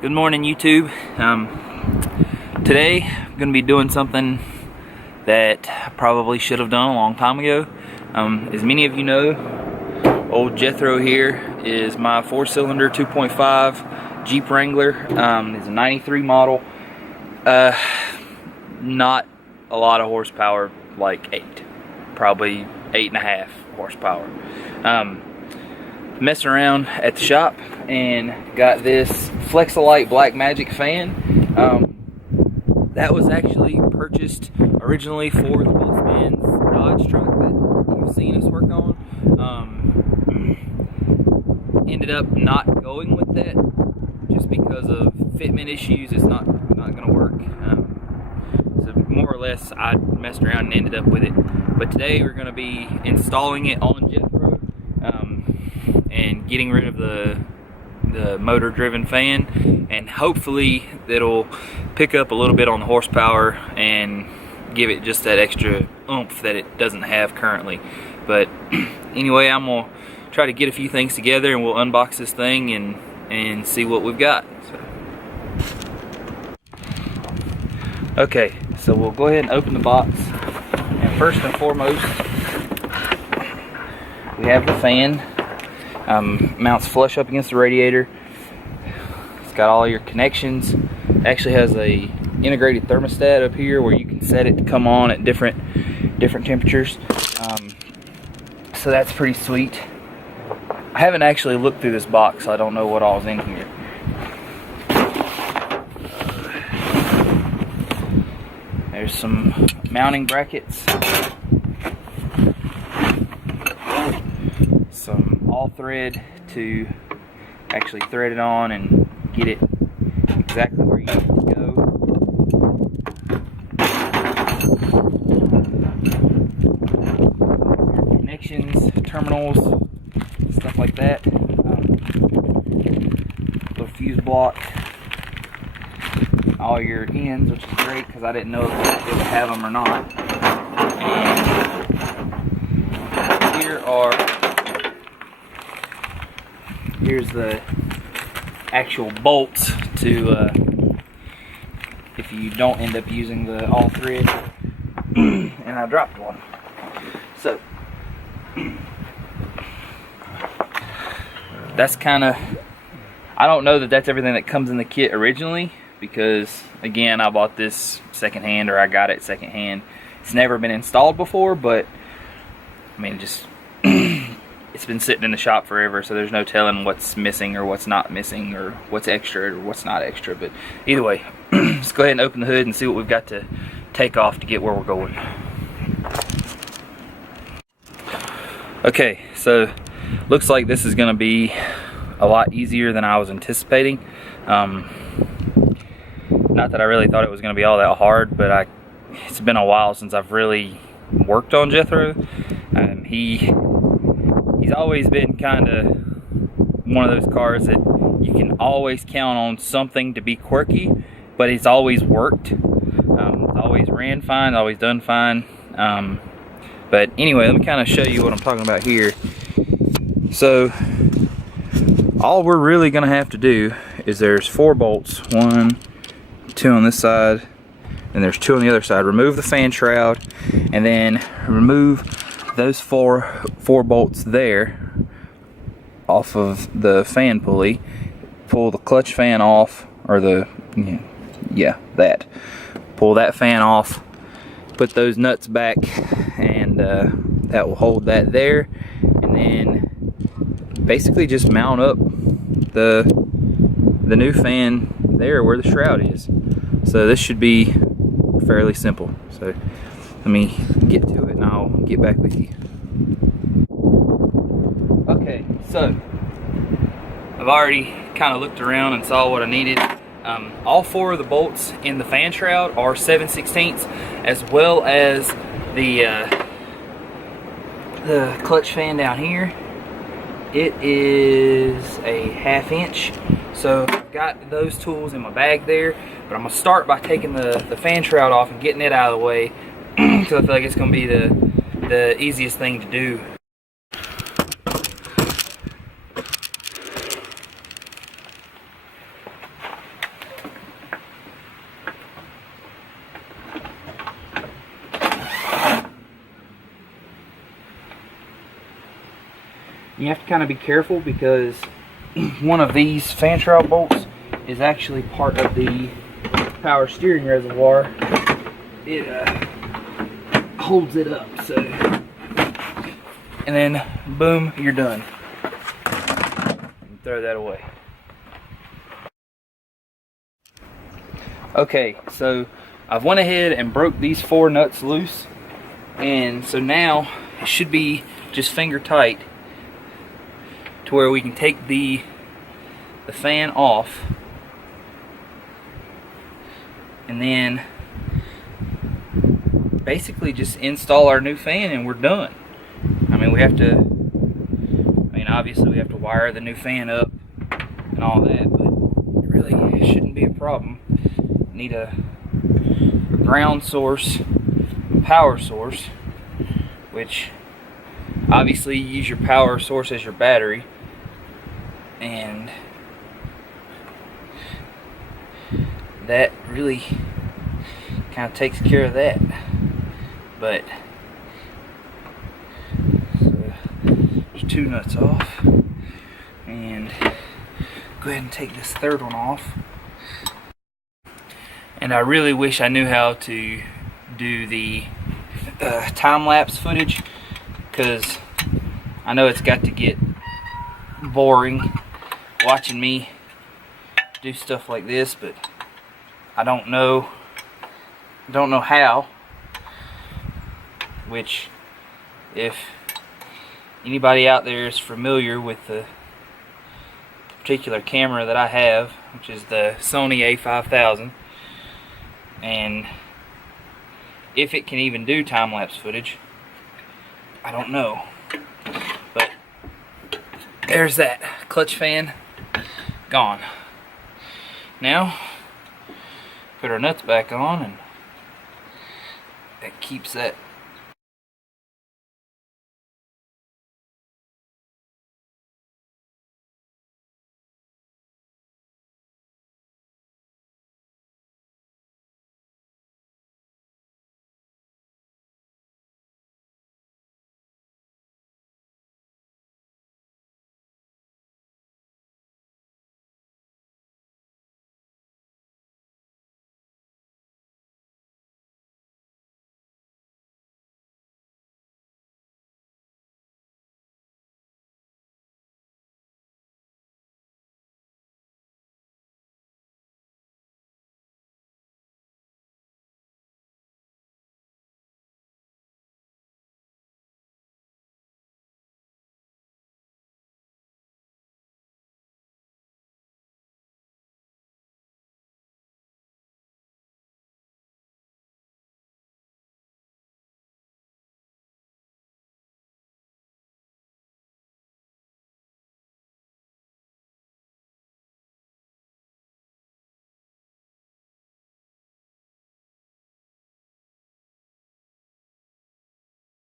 Good morning, YouTube. Today I'm going to be doing something that I probably should have done a long time ago. As many of you know, old Jethro here is my 4-cylinder 2.5 Jeep Wrangler. It's a 93 model. Not a lot of horsepower, like 8. Probably 8.5 horsepower. Messing around at the shop and got this Flexolite Black Magic fan. That was actually purchased originally for the Bossman's Dodge truck that you've seen us work on. Ended up not going with that just because of fitment issues. It's not going to work. So more or less I messed around and ended up with it. But today we're going to be installing it on Jethro and getting rid of the motor driven fan, and hopefully it'll pick up a little bit on the horsepower and give it just that extra oomph that it doesn't have currently. But anyway, I'm gonna try to get a few things together and we'll unbox this thing and see what we've got. Okay, so we'll go ahead and open the box, and first and foremost we have the fan. Mounts flush up against the radiator. It's got all your connections. It actually has a integrated thermostat up here where you can set it to come on at different temperatures. So that's pretty sweet. I haven't actually looked through this box, so I don't know what all's in here. There's some mounting brackets. Some all thread to actually thread it on and get it exactly where you need it to go. Connections, terminals, stuff like that. Little fuse block. All your ends, which is great because I didn't know if it would have them or not. And here's the actual bolts to if you don't end up using the all thread. And I dropped one. So that's kind of, I don't know that that's everything that comes in the kit originally, because again I bought this secondhand, or I got it secondhand. It's never been installed before, but I mean, just it's been sitting in the shop forever, so there's no telling what's missing or what's not missing, or what's extra or what's not extra. But either way, let's go ahead and open the hood and see what we've got to take off to get where we're going. Okay, so looks like this is going to be a lot easier than I was anticipating. Not that I really thought it was going to be all that hard, but it's been a while since I've really worked on Jethro. He's always been kind of one of those cars that you can always count on something to be quirky, but it's always worked. It's always ran fine, always done fine. But anyway, let me kind of show you what I'm talking about here. So all we're really going to have to do is there's 4 bolts, 1, 2 on this side, and there's 2 on the other side. Remove the fan shroud, and then remove those four bolts there off of the fan pulley. Pull the clutch fan off, or that. Pull that fan off. Put those nuts back, and that will hold that there. And then basically just mount up the new fan there where the shroud is. So this should be fairly simple. So let me get to it and I'll get back with you. Okay, so I've already kind of looked around and saw what I needed. All 4 of the bolts in the fan shroud are 7/16, as well as the clutch fan down here. It is a 1/2 inch. So I've got those tools in my bag there, but I'm gonna start by taking the fan shroud off and getting it out of the way, because I feel like it's gonna be the easiest thing to do. You have to kind of be careful because one of these fan shroud bolts is actually part of the power steering reservoir. It holds it up, so, and then boom, you're done. Throw that away. Okay, so I've went ahead and broke these 4 nuts loose, and so now it should be just finger tight to where we can take the fan off, and then basically just install our new fan and we're done. I mean, obviously we have to wire the new fan up and all that, but it really shouldn't be a problem. Need a ground source, power source, which obviously you use your power source as your battery, and that really kind of takes care of that. But so there's 2 nuts off, and go ahead and take this 3rd one off. And I really wish I knew how to do the time-lapse footage, because I know it's got to get boring watching me do stuff like this, but I don't know how. Which, if anybody out there is familiar with the particular camera that I have, which is the Sony A5000, and if it can even do time-lapse footage, I don't know. But there's that clutch fan gone. Now put our nuts back on, and that keeps that